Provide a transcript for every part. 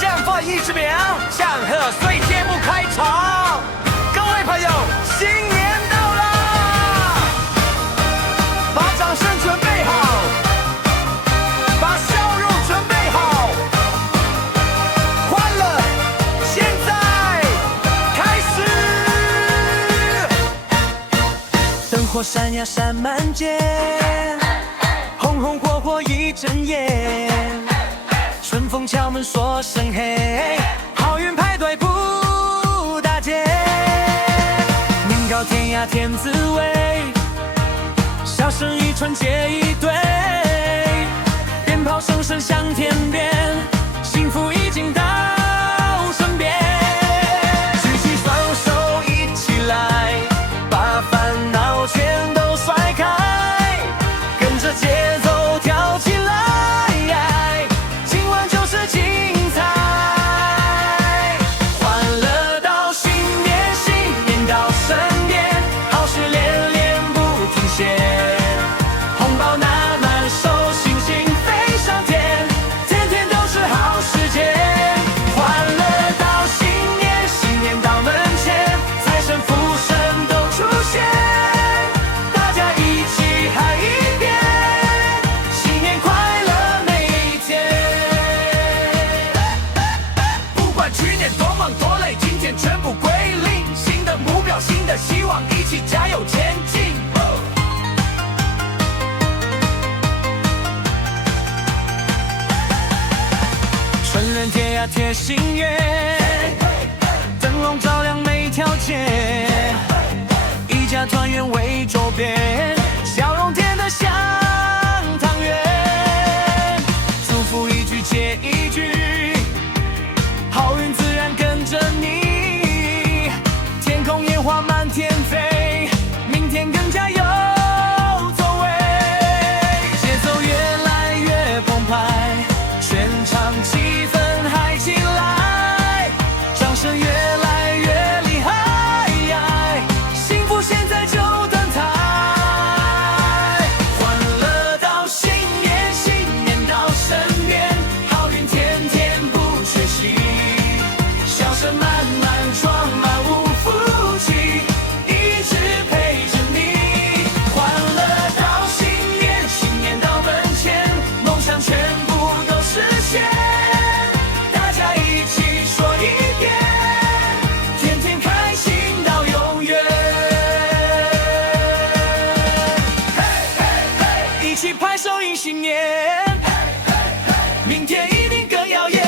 降放1支苗，向贺岁节目开场。各位朋友，新年到啦！把掌声准备好，把笑容准备好，欢乐现在开始。灯火闪呀闪满街，红红火火一整夜。春风敲门说声嘿，好运排队不打结。年糕甜呀甜滋味，笑声一串接一对，鞭炮声声响天边，幸福已经到身边。举起双手一起来，把烦恼全都甩开，跟着节奏跳起来。精彩，欢乐到新年，新年到身边，好事连连不停歇，红包拿满手，星星飞上天，天天都是好时节。欢乐到新年，新年到门前，财神福神都出现，大家一起嗨一遍，新年快乐每一天。去年多忙多累，今天全部归零。新的目标，新的希望，一起加油前进。春联贴呀贴心月，灯笼照亮每条街，一家团圆围桌边，笑容甜得像汤圆，祝福一句接一句，好运自然跟着你，天空烟花满天飞，明天更加有作为，节奏越来越澎湃，全场气氛嗨起来，掌声越来越厉害，幸福现在就等待，欢乐到新年，新年到身边，好运天天不缺席，笑声满满装满无福气，一直陪着你。欢乐到新年，新年到门前，梦想全部都实现，大家一起说一遍，天天开心到永远。一起拍手迎新年，明天一定更耀眼。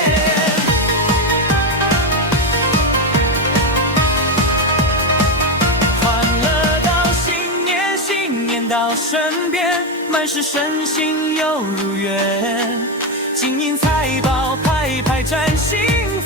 到身边，满是顺心又如愿，金银财宝排排展幸福。